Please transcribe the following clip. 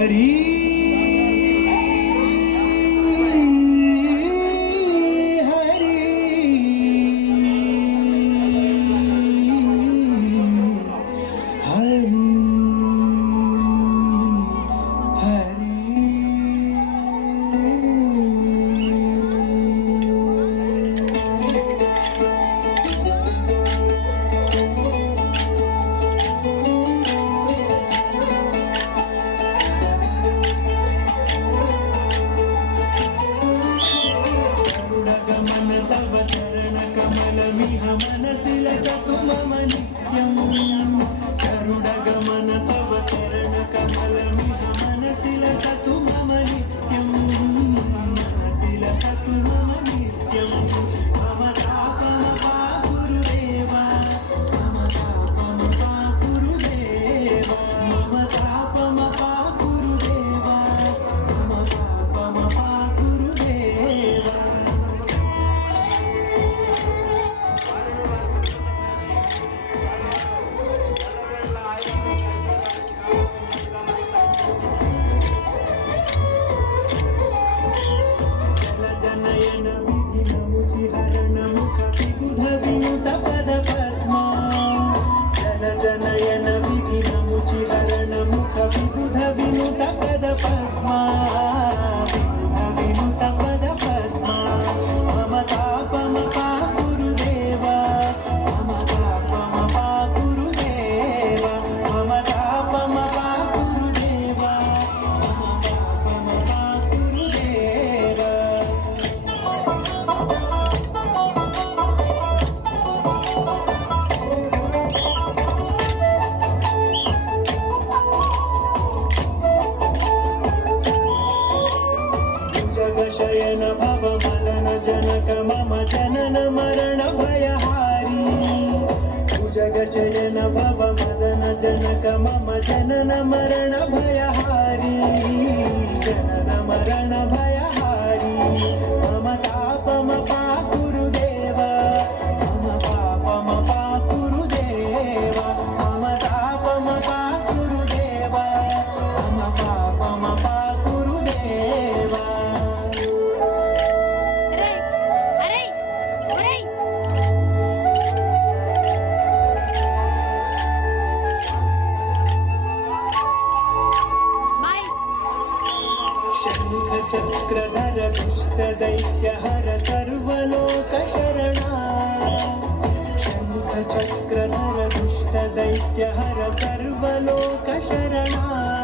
हरी तव चरण कमलमिह मनसि लसतु मम नित्यं गरुडगमन तव चरण कमलमिह मनसि लसतु मम नित्यं मनसि लसतु मम नित्यं मम तापमपा गुरुदेवा मम तापमपा गुरुदेवा मम तापमपा गुरुदेवा मम तापमपा गुरुदेवा जनयन विधिनमुचिहरण मुख विबुध विनुत पद पद्मा जन जनयन विधिनमुचिहरण मुख विबुध विनुत पद पद्मा विबुध विनुत पद पद्मा मम तापमपा गुरुदेवा मम तापमपा गुरुदेवा मम तापमपा गुरुदेवा मम तापमपा गुरुदेवा शयन भव मदन जनक मम जनन मरण भयहारी भुजग शयन भव मदन जनक मम जनन मरण भयहारी जनन मरण भयहारी मम तापमपा गुरुदेवा मम पापमपा गुरुदेवा मम तापमपा गुरुदेवा मम पापमपा गुरुदेवा चक्रधर दुष्ट दैत्य हर सर्वलोक शरणा शंख चक्रधर दुष्ट दैत्य हर सर्वलोक शरणा